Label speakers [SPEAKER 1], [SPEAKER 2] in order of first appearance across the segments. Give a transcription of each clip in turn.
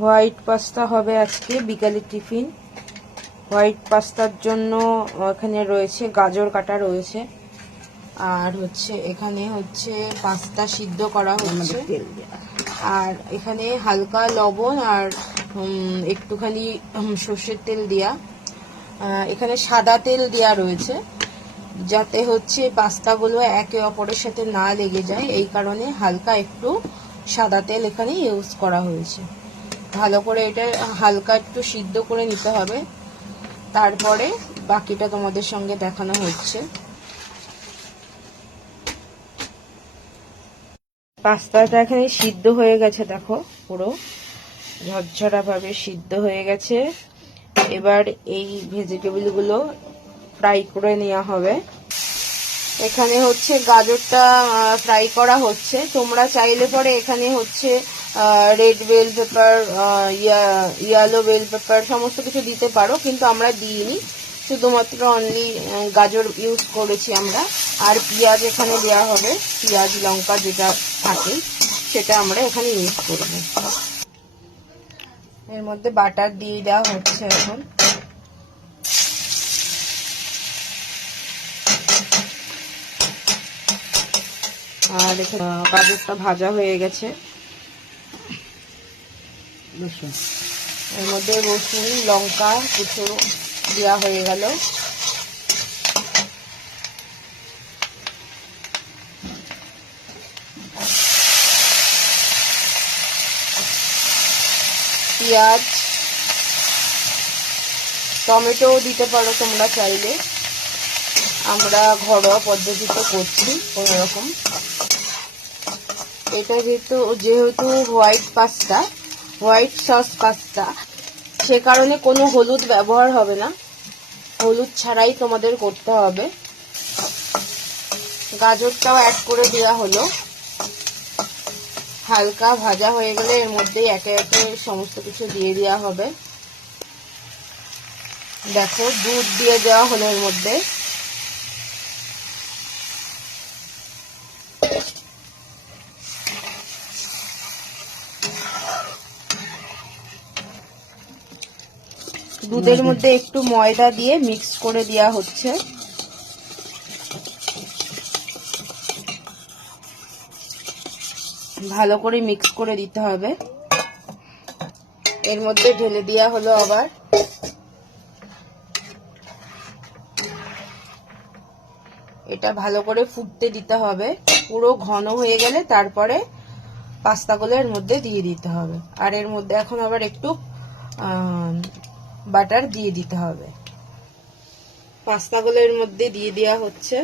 [SPEAKER 1] White pasta হবে আজকে বিকালের টিফিন। হোয়াইট পাস্তার জন্য এখানে রয়েছে গাজর কাটা রয়েছে। আর হচ্ছে এখানে হচ্ছে পাস্তা সিদ্ধ করা হচ্ছে। আর এখানে হালকা লবণ আর একটুখানি সর্ষের তেল দেওয়া এখানে সাদা তেল দেওয়া রয়েছে। যাতে হচ্ছে পাস্তাগুলো একে অপরের সাথে না লেগে যায়। এই কারণে হালকা একটু সাদা তেল এখানে ইউজ করা হয়েছে। ভালো করে এটা হালকা একটু সিদ্ধ করে নিতে হবে। তারপরে বাকিটা তোমাদের সঙ্গে দেখানো হচ্ছে। পাস্তাটা এখানে সিদ্ধ হয়ে গেছে, দেখো পুরো ঝরঝরা ভাবে সিদ্ধ হয়ে গেছে। এবার এই ভেজিটেবলগুলো ফ্রাই করে নেওয়া হবে। এখানে হচ্ছে গাজরটা ফ্রাই করা হচ্ছে। তোমরা চাইলে পরে এখানে হচ্ছে red bell pepper yellow bell pepper সমস্ত কিছু দিতে পারো, কিন্তু আমরা দিইনি। শুধুমাত্র অনলি গাজর ইউজ করেছি আমরা। আর পেঁয়াজ এখানে দেওয়া হবে, পেঁয়াজ, লঙ্কা যেটা থাকে, সেটা আমরা এখানে ইউজ করব। এর মধ্যে বাটার দিয়ে দেওয়া হচ্ছে এখন। আর এখানে গাজরটা ভাজা হয়ে গেছে। এর মধ্যে রসুন, লঙ্কা, কিছু দেওয়া হয়ে গেল। পেঁয়াজ টমেটোও দিতে পারো তোমরা চাইলে। আমরা ঘরোয়া পদ্ধতিতে করছি কোনো রকম এটা যেহেতু যেহেতু white pasta white sauce pasta. সে কারণে কোনো হলুদ ব্যবহার হবে না। হলুদ ছাড়াই তোমাদের করতে হবে। গাজরটাও অ্যাড করে দেওয়া হলো। হালকা ভাজা হয়ে গেলে এর মধ্যেই একে একে সমস্ত কিছু দিয়ে দেওয়া হবে। দেখো, দুধ দিয়ে দেওয়া হলো এর মধ্যে। দুধের মধ্যে একটু ময়দা দিয়ে মিক্স করে দেওয়া হচ্ছে। ভালো করে মিক্স করে দিতে হবে। এর মধ্যে ঢেলে দেওয়া হলো আবার। এটা ভালো করে ফুটতে দিতে হবে। পুরো ঘন হয়ে গেলে তারপরে পাস্তাগুলো এর মধ্যে দিয়ে দিতে হবে। আর এর মধ্যে এখন আবার একটু বাটার দিয়ে দিতে হবে। পাস্তাগুলো এর মধ্যে দিয়ে দেওয়া হচ্ছে।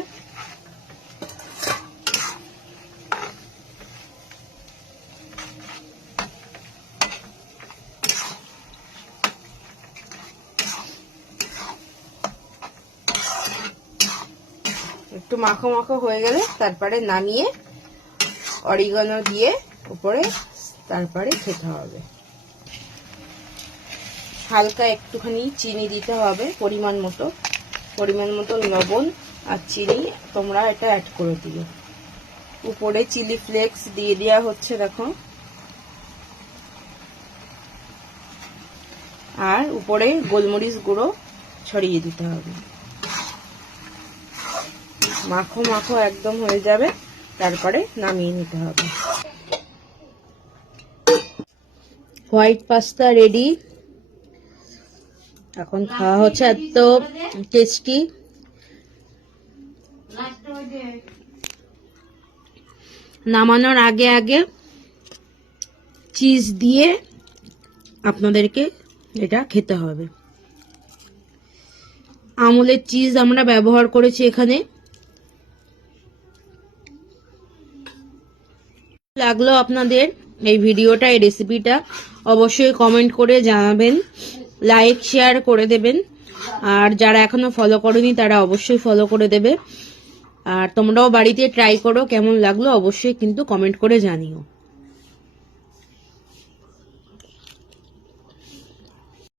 [SPEAKER 1] একটু মাখো মাখো হয়ে গেলে তারপরে নামিয়ে অরিগানো দিয়ে উপরে তারপরে খেতে হবে। হালকা একটুখানি চিনি দিতে হবে, পরিমাণ মতো। পরিমাণ মতো লবণ আর চিনি তোমরা এটা অ্যাড করে দিও। উপরে চিলি ফ্লেক্স দিয়ে দেওয়া হচ্ছে, দেখো। আর উপরে গোলমরিচ গুঁড়ো ছড়িয়ে দিতে হবে। মাখো মাখো একদম হয়ে যাবে, তারপরে নামিয়ে নিতে হবে। White pasta ready. এখন খাওয়া হচ্ছে এত টেস্টি। নামানোর আগে আগে চিজ দিয়ে আপনাদেরকে এটা খেতে হবে। আমুলের চিজ আমরা ব্যবহার করেছি এখানে। লাগল আপনাদের এই ভিডিওটা, এই রেসিপিটা অবশ্যই কমেন্ট করে জানাবেন। লাইক শেয়ার করে দেবেন। আর যারা এখনও ফলো করেনি, তারা অবশ্যই ফলো করে দেবে। আর তোমরাও বাড়িতে ট্রাই করো, কেমন লাগল অবশ্যই কিন্তু কমেন্ট করে জানিও।